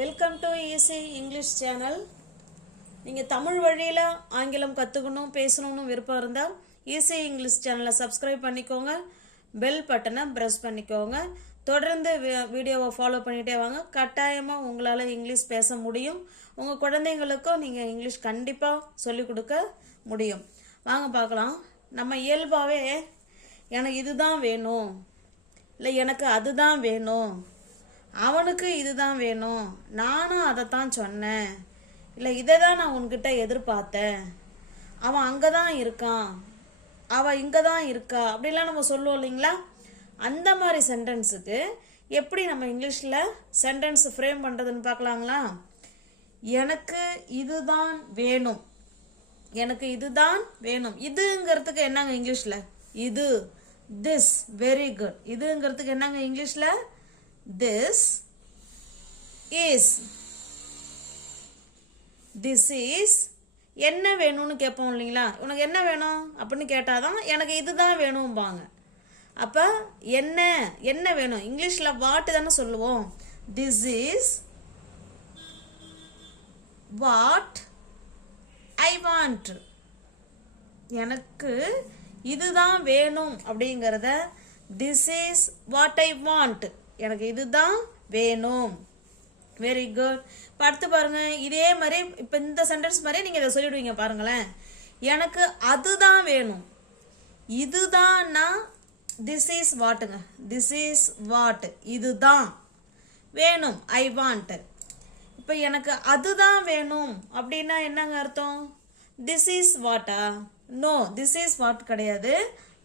Welcome to easy English channel நீங்கள் தமிழ் வழியில் ஆங்கிலம் கற்றுக்கணும் பேசணும்னு விருப்பம் இருந்தால் ஈஸி இங்கிலீஷ் சேனலை சப்ஸ்கிரைப் பண்ணிக்கோங்க. பெல் பட்டனை ப்ரெஸ் பண்ணிக்கோங்க. தொடர்ந்து வீடியோவை ஃபாலோ பண்ணிகிட்டே வாங்க. கட்டாயமாக உங்களால் இங்கிலீஷ் பேச முடியும். உங்கள் குழந்தைங்களுக்கும் நீங்கள் இங்கிலீஷ் கண்டிப்பாக சொல்லிக் கொடுக்க முடியும். வாங்க பார்க்கலாம். நம்ம இயல்பாகவே எனக்கு இதுதான் வேணும். இல்லை எனக்கு அதுதான் வேணும். அவனுக்கு இதுதான் வேணும். நானும் அதைத்தான் சொன்னேன். இல்லை இதை தான் நான் உன்கிட்ட எதிர்பார்த்தேன். அவன் அங்கே தான் இருக்கான். அவள் இங்கே தான் இருக்கா? அப்படிலாம் நம்ம சொல்லுவோம் இல்லைங்களா? அந்த மாதிரி சென்டென்ஸுக்கு எப்படி நம்ம இங்கிலீஷில் சென்டென்ஸ் ஃப்ரேம் பண்ணுறதுன்னு பார்க்கலாங்களா? எனக்கு இதுதான் வேணும். எனக்கு இதுதான் வேணும். இதுங்கிறதுக்கு என்னங்க இங்கிலீஷில்? இது. திஸ் வெரி குட் இதுங்கிறதுக்கு என்னங்க இங்கிலீஷில்? திஸ் இஸ் திஸ் இஸ் என்ன வேணும்னு கேட்போம் இல்லைங்களா? உனக்கு என்ன வேணும் அப்படின்னு கேட்டாதான் எனக்கு இதுதான் வேணும்பாங்க. அப்போ என்ன என்ன வேணும்? இங்கிலீஷில் வாட்டு தானே சொல்லுவோம். This is what I want எனக்கு இதுதான் வேணும் அப்படிங்கிறத this is what I want எனக்கு இதுதான் வேணும். வெரி குட் இப்போ அடுத்து பாருங்க. இதே மாதிரி இப்போ இந்த சென்டென்ஸ் மாதிரி நீங்கள் இதை சொல்லிடுவீங்க பாருங்களேன். எனக்கு அதுதான் வேணும். இதுதான்னா திஸ் இஸ் வாட்டுங்க திஸ் இஸ் வாட் இதுதான் வேணும். ஐ வாண்ட் இப்போ எனக்கு அதுதான் வேணும். அப்படின்னா என்னங்க அர்த்தம்? திஸ் இஸ் வாட்டா நோ திஸ் இஸ் வாட் கிடையாது.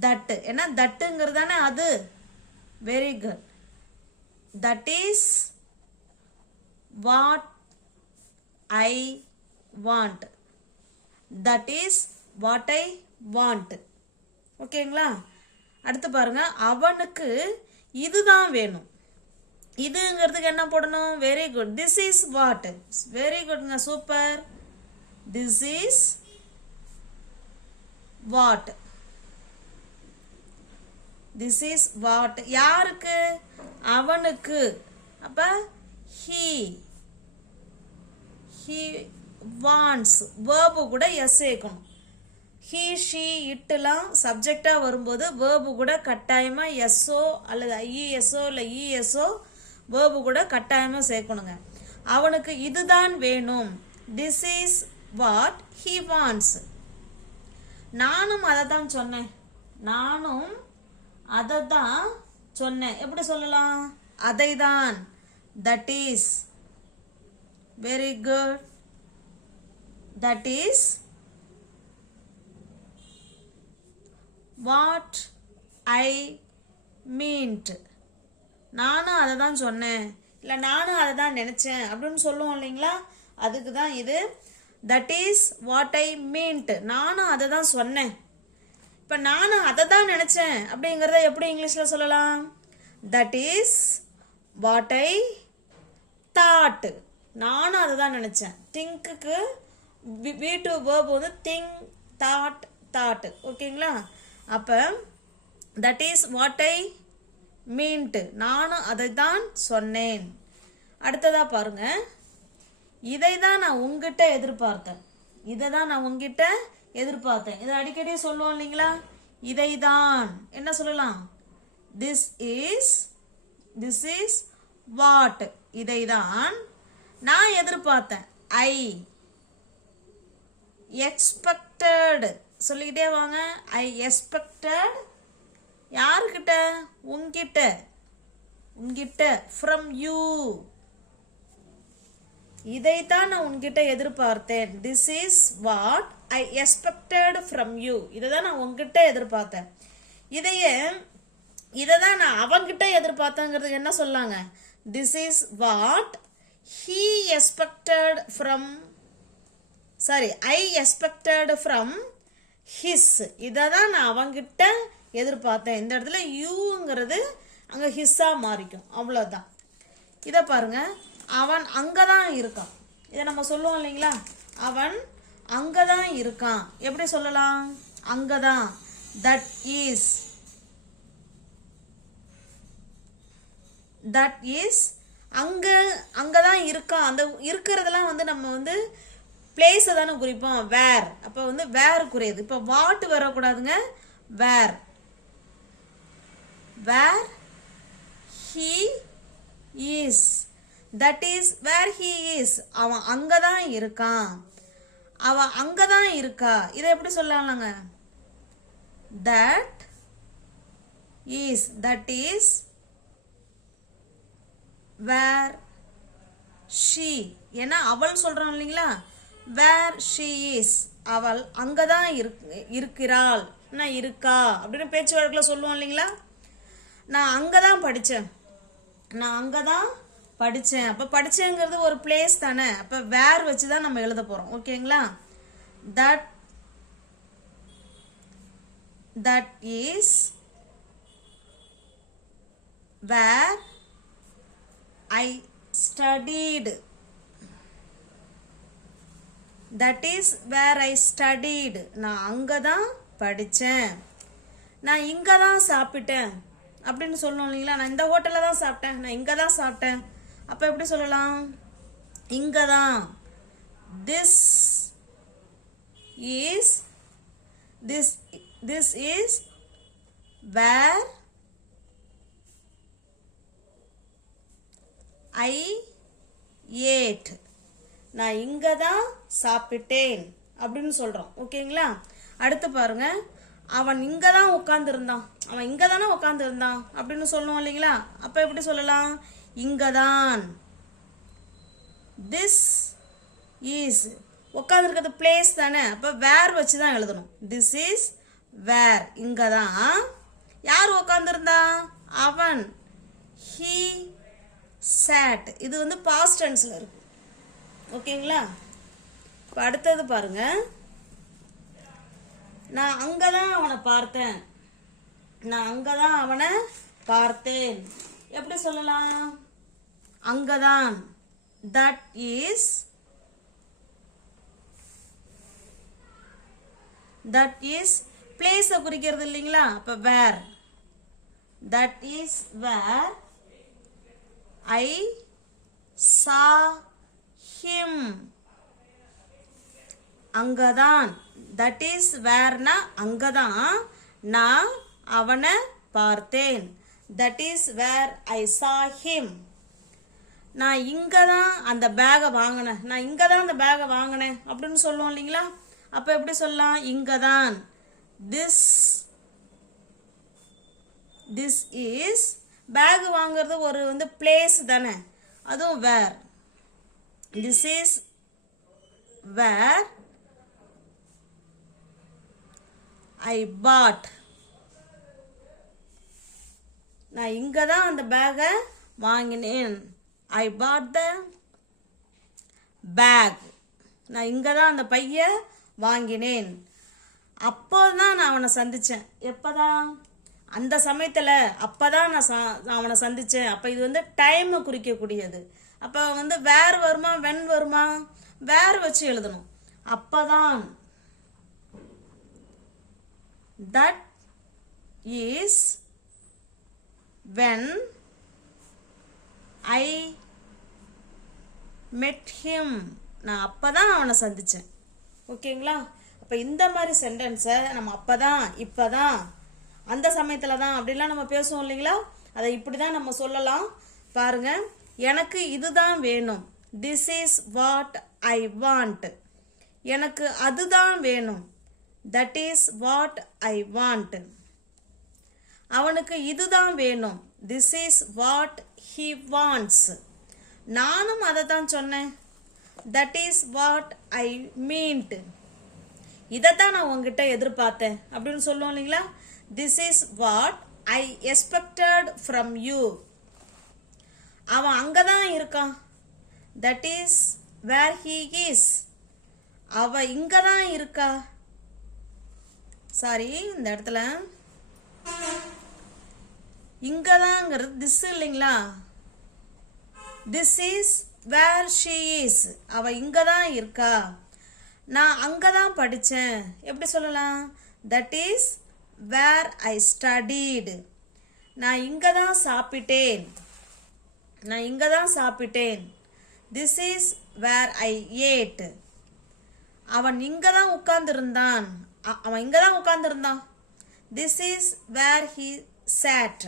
தட்டு ஏன்னா தட்டுங்கிறது தானே அது. Very good that is what I want that is what I want ஓகேங்களா அடுத்து பாருங்க. அவனுக்கு இதுதான் வேணும். இதுங்கிறதுக்கு என்ன போடணும்? Very good this is what very குட்ங்க super this is what this is what யாருக்கு? அவனுக்கு. அப்ப ஹீ ஹீ வான்ஸ் வேர்பு கூட எஸ் சேர்க்கணும் ஹீ ஷீ இட்டுலாம் சப்ஜெக்டாக வரும்போது வேர்பு கூட கட்டாயமாக எஸ்ஓ அல்லது ஐஇஎஸ்ஓ இல்லை இஎஸ்ஓ வேர்பு கூட கட்டாயமாக சேர்க்கணுங்க. அவனுக்கு இதுதான் வேணும். This is what he wants நானும் அதை தான் சொன்னேன். நானும் அதை தான் சொன்னேன். எப்படி சொல்லலாம்? அதை தான் that is very good that is what I meant நானும் அதை தான் சொன்னேன். இல்லை நானும் அதை தான் நினச்சேன். அப்படின்னு சொல்லுவோம் இல்லைங்களா? அதுக்கு தான் இது. That is what I meant நானும் அதை தான் சொன்னேன். இப்போ நானும் அதை தான் நினச்சேன். அப்படிங்கிறத எப்படி இங்கிலீஷில் சொல்லலாம்? That is what I thought நானும் அதை தான் நினச்சேன். திங்க்குக்கு வி டு வேர்ப் வந்து திங்க் தாட் தாட்டு ஓகேங்களா? அப்போ that is what I meant நானும் அதை தான் சொன்னேன். அடுத்ததாக பாருங்கள் இதை தான் நான் உங்ககிட்ட எதிர்பார்த்தேன். இதை தான் நான் உங்ககிட்ட எதிர்பார்த்தேன். இதை அடிக்கடி சொல்லுவோம் இல்லைங்களா? இதை தான் என்ன சொல்லலாம்? This is this is what இதை தான் நான் எதிர்பார்த்தேன். ஐ எக்ஸ்பெக்டடு சொல்லிக்கிட்டே வாங்க. ஐ எக்ஸ்பெக்டட் யாருக்கிட்ட? உங்ககிட்ட உங்ககிட்ட ஃப்ரம் யூ இதைத்தான் நான் உன்கிட்ட எதிர்பார்த்தேன். This is what I expected from you இதை தான் நான் உங்ககிட்ட எதிர்பார்த்தேன். இதையே இதை தான் நான் அவங்கிட்ட எதிர்பார்த்தேங்கிறதுக்கு என்ன சொல்லாங்க? This is what he expected from sorry I expected from his இதை தான் நான் அவங்கிட்ட எதிர்பார்த்தேன். இந்த இடத்துல யூங்கிறது அங்கே ஹிஸ்ஸாக மாறிக்கும். அவ்வளோதான் இதை பாருங்க. அவன் அங்கே தான் இருக்கான். இதை நம்ம சொல்லுவோம் இல்லைங்களா? அவன் அங்கே தான் இருக்கான். எப்படி சொல்லலாம்? அங்கே தான் தட் இஸ் தட் இஸ் அங்கே அங்கே தான் இருக்கான். அந்த இருக்கிறதெல்லாம் வந்து நம்ம வந்து பிளேஸை தானே குறிப்போம். வேர் அப்போ வந்து வேர் குறையுது. இப்போ what வரக்கூடாதுங்க. Where where he is that is where he is அவன் அங்கே தான் இருக்கான். அவன் அங்கே தான் இருக்கா. இதை எப்படி சொல்லலாங்க? That is that is where she ஏன்னா அவள் சொல்கிறோம் இல்லைங்களா? வேர் ஷீ இஸ் அவள் அங்கே தான் இருக் இருக்கிறாள். நான் இருக்கா? அப்படின்னு பேச்சு வழக்கில் சொல்லுவோம் இல்லைங்களா? நான் அங்கே தான் படித்தேன் நான் அங்கே தான் படித்தேன் அப்போ படித்தேங்கிறது ஒரு பிளேஸ் தானே. அப்போ வேர் வச்சு தான் நம்ம எழுத போகிறோம் ஓகேங்களா that that is where I studied that is where I studied நான் அங்கே தான் படித்தேன் நான் இங்கே தான் சாப்பிட்டேன். அப்படின்னு சொல்லணும் இல்லைங்களா? நான் இந்த ஹோட்டலில் தான் சாப்பிட்டேன். நான் இங்கே தான் சாப்பிட்டேன். அப்போ எப்படி சொல்லலாம்? இங்கே தான் this is this this is where I ate நான் இங்கே தான் சாப்பிட்டேன். அப்படின்னு சொல்கிறோம் ஓகேங்களா? அடுத்து பாருங்க. அவன் இங்கே தான் உட்காந்துருந்தான் அவன் இங்கே தானே உட்காந்துருந்தான் அப்படின்னு சொல்லுவோம் இல்லைங்களா? அப்போ எப்படி சொல்லலாம்? இங்கே தான் திஸ் இஸ் உட்காந்துருக்கிறது பிளேஸ் தானே. அப்போ வேர் வச்சு தான் எழுதணும். திஸ் இஸ் வேர் இங்கே தான் யார் உட்காந்துருந்தா அவன். ஹீ சேட் இது வந்து பாஸ்ட் டென்ஸில் இருக்கு. ஓகேங்களா? இப்போ அடுத்தது பாருங்க. நான் அங்கே தான் அவனை பார்த்தேன். நான் அங்கே தான் அவனை பார்த்தேன். எப்படி சொல்லலாம்? அங்கே தான் தட் இஸ் தட் இஸ் பிளேஸை குறிக்கிறது இல்லைங்களா? அப்போ வேர் தட் இஸ் வேர் ஐ சா ஹிம் அங்கதான். தட் இஸ் வேர்னா அங்கதான் நான் அவனை பார்த்தேன். தட் இஸ் வேர் ஐ சா ஹிம் நான் இங்கே தான் அந்த பேகை வாங்கினேன். நான் இங்கே தான் அந்த பேகை வாங்கினேன் அப்படின்னு சொல்லுவோம் இல்லைங்களா? அப்போ எப்படி சொல்லலாம்? இங்கே தான் திஸ் திஸ் இஸ் பேக் வாங்குறது ஒரு வந்து பிளேஸ் தானே. அதுவும் வேர் திஸ் இஸ் வேர் ஐ பாட் நான் இங்கே தான் அந்த பேகை வாங்கினேன். ஐ பாட் த பேக் நான் இங்கே தான் அந்த பைய வாங்கினேன். அப்போ தான் நான் அவனை சந்தித்தேன் எப்போதான் அந்த சமயத்தில் அப்போ தான் நான் சா அவனை சந்தித்தேன் அப்போ இது வந்து டைமை குறிக்கக்கூடியது. அப்போ வந்து வேர் வருமா வென் வருமா? வேர் வச்சு எழுதணும். அப்போ தான் தட் இஸ் வென் ஐ மெட் ஹிம் நான் அப்போ தான் அவனை சந்தித்தேன் ஓகேங்களா? அப்போ இந்த மாதிரி சென்டென்ஸை நம்ம அப்போ தான் இப்போ தான் அந்த சமயத்தில் தான் அப்படிலாம் நம்ம பேசுவோம் இல்லைங்களா? அதை இப்படி தான் நம்ம சொல்லலாம். பாருங்கள் எனக்கு இதுதான் வேணும். This is what I want எனக்கு அதுதான் வேணும். That is what I want அவனுக்கு இதுதான் வேணும். This is what he wants நானும் அதை தான் சொன்னேன். That is what I meant இதை தான் நான் உங்ககிட்ட எதிர்பார்த்தேன். அப்படின்னு சொல்லுவோம் இல்லைங்களா? This is what I expected from you அவன் அங்கே தான் இருக்கான். That is where he is அவ இங்கே தான் இருக்கா. சாரி இந்த இடத்துல. இங்கதாங்கிறது திஸ் இல்லைங்களா? This is where she is அவ இங்கே தான் இருக்கா. நான் அங்கே தான் படித்தேன் எப்படி சொல்லலாம்? That is where I studied நான் இங்கே தான் சாப்பிட்டேன். நான் இங்கே தான் சாப்பிட்டேன். This is where I ate அவன் இங்கே தான் உட்கார்ந்துருந்தான். அ- அவன் இங்கே தான் உட்கார்ந்துருந்தான். This is where he sat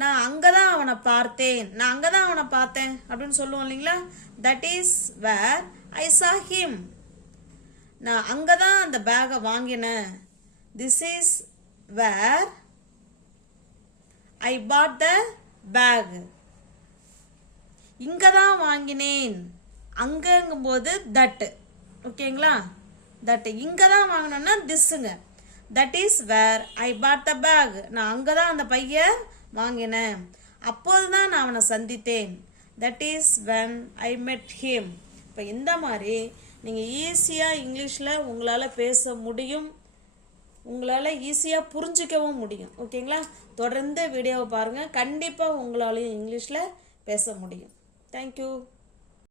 நான் அங்கே தான் அவனை பார்த்தேன். நான் அங்கே தான் அவனை பார்த்தேன் அப்படின்னு சொல்லுவோம் இல்லைங்களா? தட் இஸ் வேர் ஐ சா ஹிம் நான் அங்கே தான் அந்த பேகை வாங்கினேன். This is where I bought the bag இங்கே தான் வாங்கினேன். அங்கங்கும்போது தட்டு ஓகேங்களா? தட்டு இங்கே தான் வாங்கினோன்னா திஸ்ஸுங்க that is where I bought the bag நான் அங்கே தான் அந்த பையன் வாங்கினேன். அப்போது தான் நான் அவனை சந்தித்தேன். தட் இஸ் வென் ஐ மெட் ஹிம் இப்போ இந்த மாதிரி நீங்கள் ஈஸியாக இங்கிலீஷில் உங்களால் பேச முடியும். உங்களால் ஈஸியாக புரிஞ்சிக்கவும் முடியும். ஓகேங்களா தொடர்ந்து வீடியோவை பாருங்கள் கண்டிப்பாக உங்களாலையும் இங்கிலீஷில் பேச முடியும். தேங்க்யூ